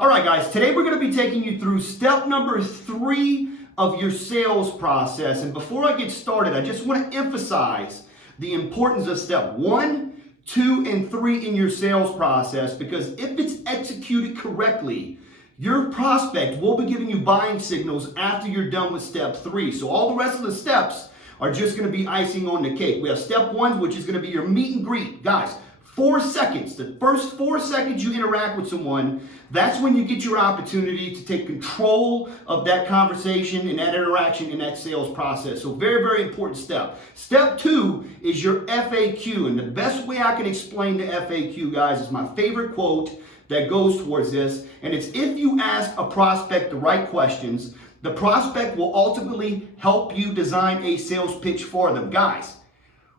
All right, guys, today we're going to be taking you through step number 3 of your sales process. And before I get started, I just want to emphasize the importance of step 1, 2, and 3 in your sales process, because if it's executed correctly, your prospect will be giving you buying signals after you're done with step 3. So all the rest of the steps are just going to be icing on the cake. We have step 1, which is going to be your meet and greet. Guys, 4 seconds. The first 4 seconds you interact with someone, that's when you get your opportunity to take control of that conversation and that interaction in that sales process. So very, very important step. Step 2 is your FAQ. And the best way I can explain the FAQ, guys, is my favorite quote that goes towards this. And it's, if you ask a prospect the right questions, the prospect will ultimately help you design a sales pitch for them. Guys,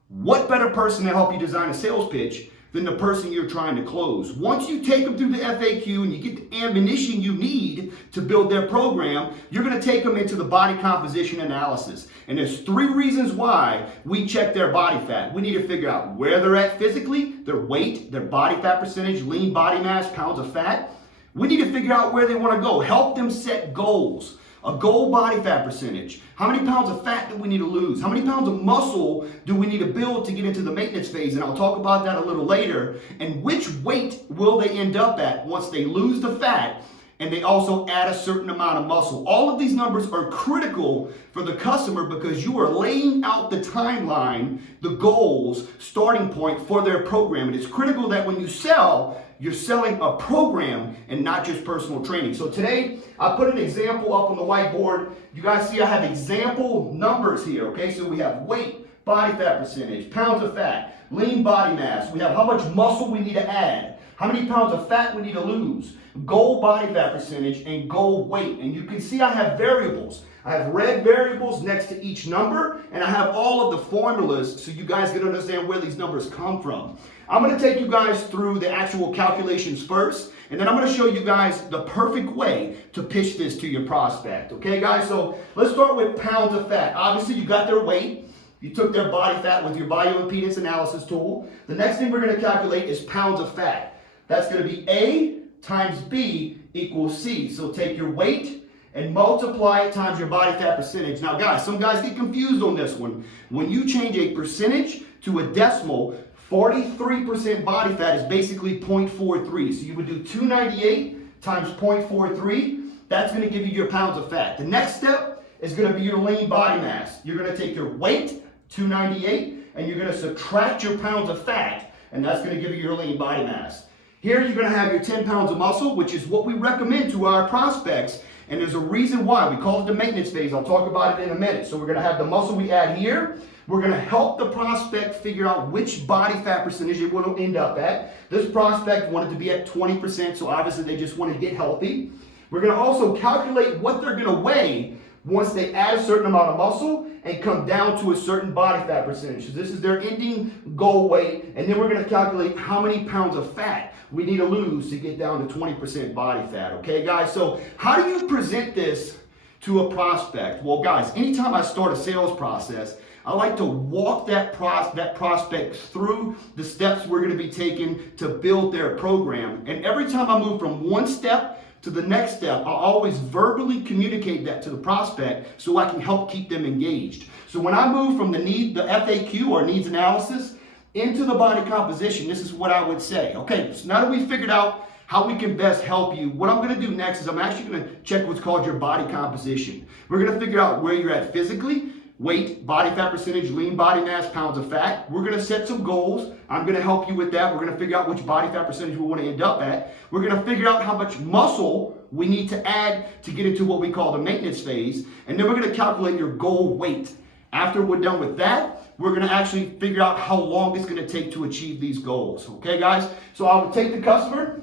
what better person to help you design a sales pitch than the person you're trying to close? Once you take them through the FAQ and you get the ammunition you need to build their program, you're going to take them into the body composition analysis. And there's 3 reasons why we check their body fat. We need to figure out where they're at physically, their weight, their body fat percentage, lean body mass, pounds of fat. We need to figure out where they want to go. Help them set goals. A goal body fat percentage. How many pounds of fat do we need to lose? How many pounds of muscle do we need to build to get into the maintenance phase? And I'll talk about that a little later. And which weight will they end up at once they lose the fat and they also add a certain amount of muscle? All of these numbers are critical for the customer because you are laying out the timeline, the goals, starting point for their program. And it's critical that when you sell, you're selling a program and not just personal training. So today, I put an example up on the whiteboard. You guys see I have example numbers here, okay? So we have weight, body fat percentage, pounds of fat, lean body mass. We have how much muscle we need to add, how many pounds of fat we need to lose, goal body fat percentage, and goal weight. And you can see I have variables. I have red variables next to each number, and I have all of the formulas so you guys can understand where these numbers come from. I'm going to take you guys through the actual calculations first, and then I'm going to show you guys the perfect way to pitch this to your prospect. Okay, guys? So let's start with pounds of fat. Obviously, you got their weight. You took their body fat with your bioimpedance analysis tool. The next thing we're going to calculate is pounds of fat. That's going to be A times B equals C. So take your weight and multiply it times your body fat percentage. Now, guys, some guys get confused on this one. When you change a percentage to a decimal, 43% body fat is basically 0.43. So you would do 298 times 0.43. That's going to give you your pounds of fat. The next step is going to be your lean body mass. You're going to take your weight, 298, and you're going to subtract your pounds of fat, and that's going to give you your lean body mass. Here you're going to have your 10 pounds of muscle, which is what we recommend to our prospects. And there's a reason why. We call it the maintenance phase. I'll talk about it in a minute. So we're going to have the muscle we add here. We're going to help the prospect figure out which body fat percentage they want to end up at. This prospect wanted to be at 20%, so obviously they just want to get healthy. We're going to also calculate what they're going to weigh once they add a certain amount of muscle and come down to a certain body fat percentage. So this is their ending goal weight. And then we're going to calculate how many pounds of fat we need to lose to get down to 20% body fat. Okay, guys? So how do you present this to a prospect? Well, guys, anytime I start a sales process, I like to walk that prospect through the steps we're going to be taking to build their program. And every time I move from one step to the next step, I always verbally communicate that to the prospect so I can help keep them engaged. So when I move from the FAQ or needs analysis into the body composition, this is what I would say. Okay, so now that we figured out how we can best help you, what I'm going to do next is I'm actually going to check what's called your body composition. We're going to figure out where you're at physically, weight, body fat percentage, lean body mass, pounds of fat. We're going to set some goals. I'm going to help you with that. We're going to figure out which body fat percentage we want to end up at. We're going to figure out how much muscle we need to add to get into what we call the maintenance phase. And then we're going to calculate your goal weight. After we're done with that, we're going to actually figure out how long it's going to take to achieve these goals. Okay, guys? So I would take the customer,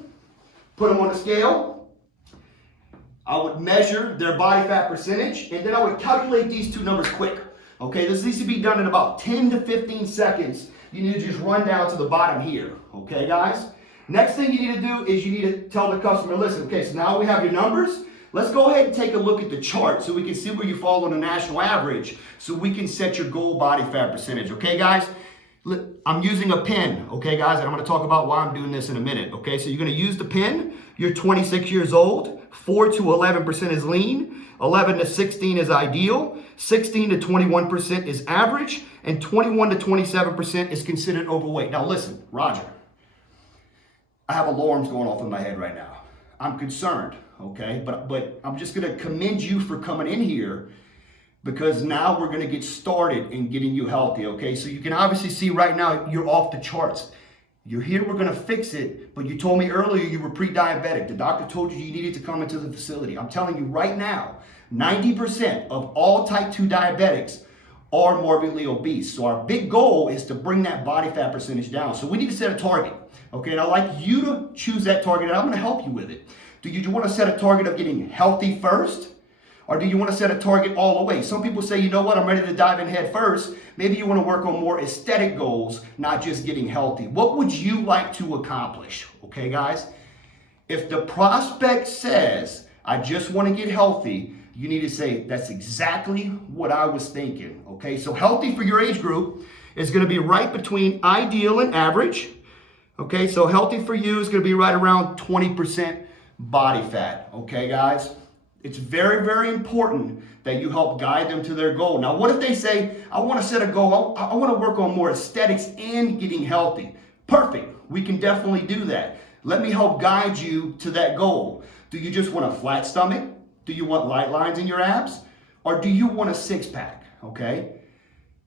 put them on a scale. I would measure their body fat percentage, and then I would calculate these 2 numbers quick. Okay, this needs to be done in about 10 to 15 seconds. You need to just run down to the bottom here. Okay, guys? Next thing you need to do is you need to tell the customer, listen, okay, so now we have your numbers. Let's go ahead and take a look at the chart so we can see where you fall on the national average so we can set your goal body fat percentage. Okay, guys? I'm using a pen, okay, guys, and I'm going to talk about why I'm doing this in a minute, okay? So you're going to use the pen. You're 26 years old. 4 to 11% is lean. 11 to 16 is ideal. 16 to 21% is average. And 21 to 27% is considered overweight. Now listen, Roger, I have alarms going off in my head right now. I'm concerned, okay? But I'm just going to commend you for coming in here, because now we're going to get started in getting you healthy, okay? So you can obviously see right now you're off the charts. You're here, we're going to fix it, but you told me earlier you were pre-diabetic. The doctor told you you needed to come into the facility. I'm telling you right now, 90% of all type 2 diabetics are morbidly obese. So our big goal is to bring that body fat percentage down. So we need to set a target, okay? And I'd like you to choose that target, and I'm going to help you with it. Do you want to set a target of getting healthy first? Or do you want to set a target all the way? Some people say, you know what, I'm ready to dive in head first. Maybe you want to work on more aesthetic goals, not just getting healthy. What would you like to accomplish? Okay, guys? If the prospect says, I just want to get healthy, you need to say, that's exactly what I was thinking. Okay, so healthy for your age group is going to be right between ideal and average. Okay, so healthy for you is going to be right around 20% body fat. Okay, guys? It's very, very important that you help guide them to their goal. Now, what if they say, I want to set a goal, I want to work on more aesthetics and getting healthy? Perfect. We can definitely do that. Let me help guide you to that goal. Do you just want a flat stomach? Do you want light lines in your abs? Or do you want a six-pack? Okay?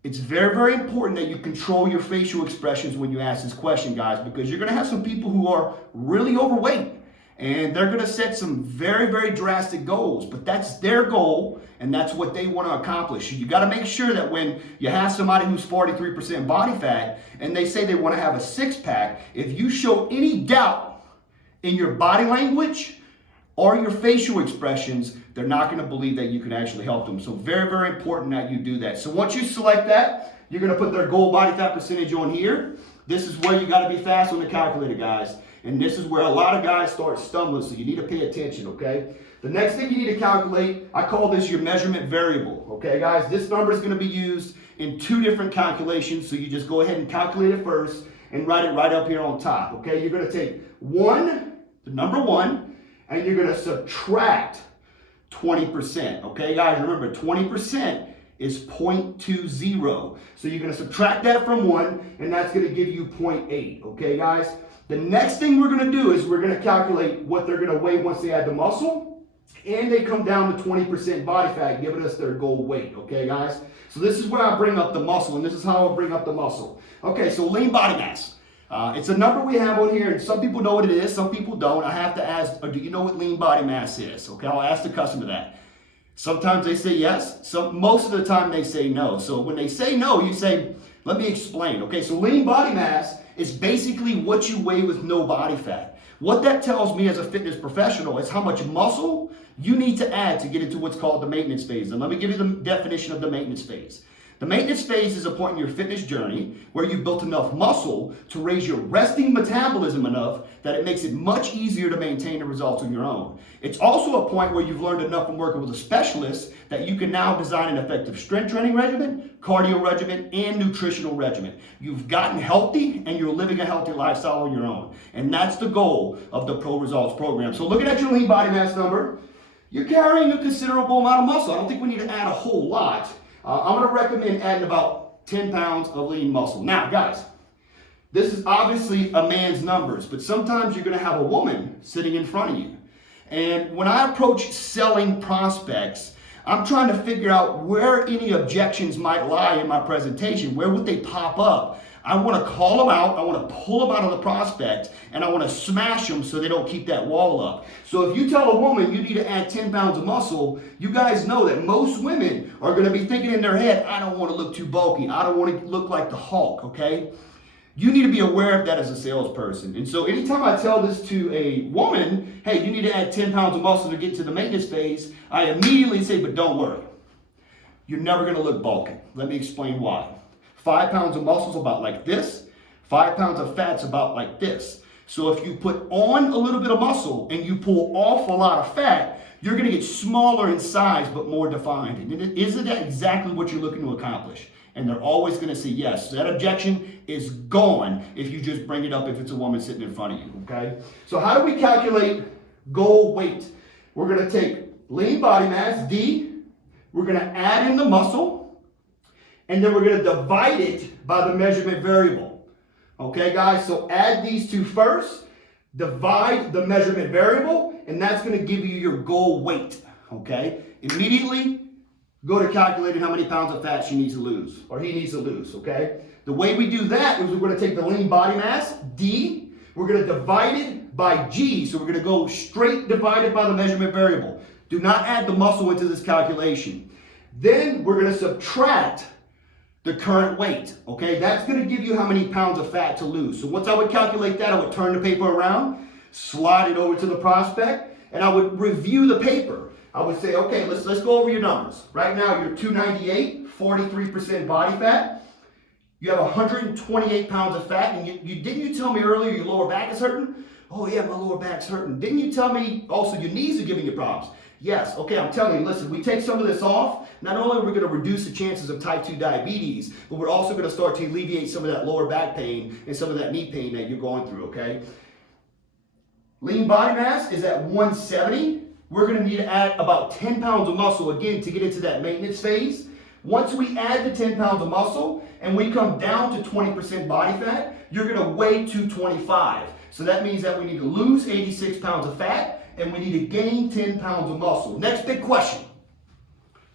It's very, very important that you control your facial expressions when you ask this question, guys, because you're going to have some people who are really overweight. And they're going to set some very, very drastic goals, but that's their goal and that's what they want to accomplish. You got to make sure that when you have somebody who's 43% body fat and they say they want to have a six-pack, if you show any doubt in your body language or your facial expressions, they're not going to believe that you can actually help them. So very, very important that you do that. So once you select that, you're going to put their goal body fat percentage on here. This is where you got to be fast on the calculator, guys. And this is where a lot of guys start stumbling, so you need to pay attention, okay? The next thing you need to calculate, I call this your measurement variable, okay, guys? This number is going to be used in 2 different calculations, so you just go ahead and calculate it first and write it right up here on top, okay? You're going to take 1, the number 1, and you're going to subtract 20%, okay, guys? Remember, 20% is 0.20. So you're going to subtract that from 1, and that's going to give you 0.8, okay, guys? The next thing we're going to do is we're going to calculate what they're going to weigh once they add the muscle, and they come down to 20% body fat, giving us their goal weight, okay, guys? So this is where I bring up the muscle, and this is how I bring up the muscle. Okay, so lean body mass. It's a number we have on here, and some people know what it is, some people don't. I have to ask, do you know what lean body mass is? Okay, I'll ask the customer that. Sometimes they say yes, most of the time they say no. So when they say no, you say, let me explain. Okay, so lean body mass is basically what you weigh with no body fat. What that tells me as a fitness professional is how much muscle you need to add to get into what's called the maintenance phase. And let me give you the definition of the maintenance phase. The maintenance phase is a point in your fitness journey where you've built enough muscle to raise your resting metabolism enough that it makes it much easier to maintain the results on your own. It's also a point where you've learned enough from working with a specialist that you can now design an effective strength training regimen, cardio regimen, and nutritional regimen. You've gotten healthy and you're living a healthy lifestyle on your own. And that's the goal of the Pro Results program. So looking at your lean body mass number, you're carrying a considerable amount of muscle. I don't think we need to add a whole lot. I'm going to recommend adding about 10 pounds of lean muscle. Now, guys, this is obviously a man's numbers, but sometimes you're going to have a woman sitting in front of you. And when I approach selling prospects, I'm trying to figure out where any objections might lie in my presentation. Where would they pop up? I want to call them out, I want to pull them out of the prospect, and I want to smash them so they don't keep that wall up. So if you tell a woman you need to add 10 pounds of muscle, you guys know that most women are going to be thinking in their head, I don't want to look too bulky, I don't want to look like the Hulk, okay? You need to be aware of that as a salesperson. And so anytime I tell this to a woman, hey, you need to add 10 pounds of muscle to get to the maintenance phase, I immediately say, but don't worry. You're never going to look bulky. Let me explain why. 5 pounds of muscle is about like this. 5 pounds of fat's about like this. So if you put on a little bit of muscle and you pull off a lot of fat, you're going to get smaller in size but more defined. And isn't that exactly what you're looking to accomplish? And they're always going to say yes. So that objection is gone if you just bring it up if it's a woman sitting in front of you, okay? So how do we calculate goal weight? We're going to take lean body mass, D. We're going to add in the muscle. And then we're going to divide it by the measurement variable. Okay, guys? So add these two first. Divide the measurement variable. And that's going to give you your goal weight. Okay? Immediately go to calculating how many pounds of fat she needs to lose, or he needs to lose, okay? The way we do that is we're going to take the lean body mass, D, we're going to divide it by G, so we're going to go straight divided by the measurement variable. Do not add the muscle into this calculation. Then we're going to subtract the current weight, okay? That's going to give you how many pounds of fat to lose. So once I would calculate that, I would turn the paper around, slide it over to the prospect, and I would review the paper. I would say, okay, let's go over your numbers. Right now, you're 298, 43% body fat. You have 128 pounds of fat, and didn't you tell me earlier your lower back is hurting? Oh yeah, my lower back's hurting. Didn't you tell me also your knees are giving you problems? Yes, okay, I'm telling you, listen, we take some of this off, not only are we going to reduce the chances of type 2 diabetes, but we're also going to start to alleviate some of that lower back pain and some of that knee pain that you're going through, okay? Lean body mass is at 170. We're going to need to add about 10 pounds of muscle, again, to get into that maintenance phase. Once we add the 10 pounds of muscle and we come down to 20% body fat, you're going to weigh 225. So that means that we need to lose 86 pounds of fat and we need to gain 10 pounds of muscle. Next big question.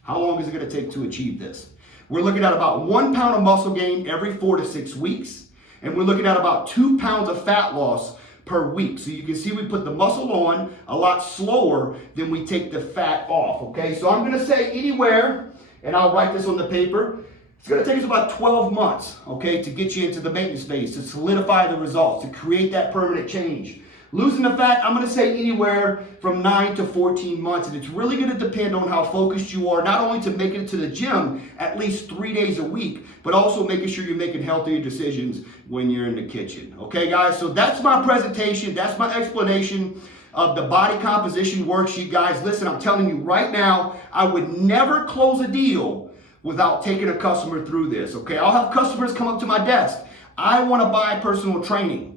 How long is it going to take to achieve this? We're looking at about 1 pound of muscle gain every 4 to 6 weeks. And we're looking at about 2 pounds of fat loss per week. So you can see we put the muscle on a lot slower than we take the fat off, okay? So I'm going to say anywhere, and I'll write this on the paper, it's going to take us about 12 months, okay, to get you into the maintenance phase, to solidify the results, to create that permanent change. Losing the fat, I'm going to say anywhere from 9 to 14 months, and it's really going to depend on how focused you are, not only to making it to the gym at least 3 days a week, but also making sure you're making healthier decisions when you're in the kitchen. Okay, guys, so that's my presentation. That's my explanation of the body composition worksheet, guys. Listen, I'm telling you right now, I would never close a deal without taking a customer through this, okay? I'll have customers come up to my desk. I want to buy personal training.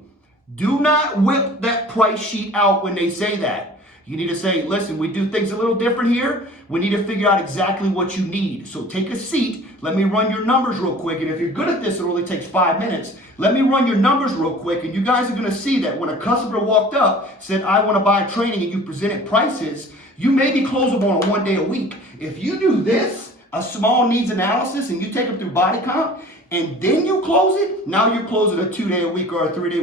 Do not whip that price sheet out when they say that. You need to say, listen, we do things a little different here. We need to figure out exactly what you need. So take a seat. Let me run your numbers real quick. And if you're good at this, it only takes 5 minutes. Let me run your numbers real quick. And you guys are going to see that when a customer walked up, said, I want to buy training, and you presented prices, you may be closable on 1 day a week. If you do this, a small needs analysis, and you take them through body comp, and then you close it, now you're closing a 2 day a week or a 3 day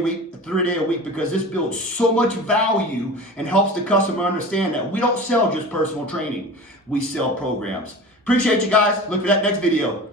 a week because this builds so much value and helps the customer understand that we don't sell just personal training. We sell programs. Appreciate you guys. Look for that next video.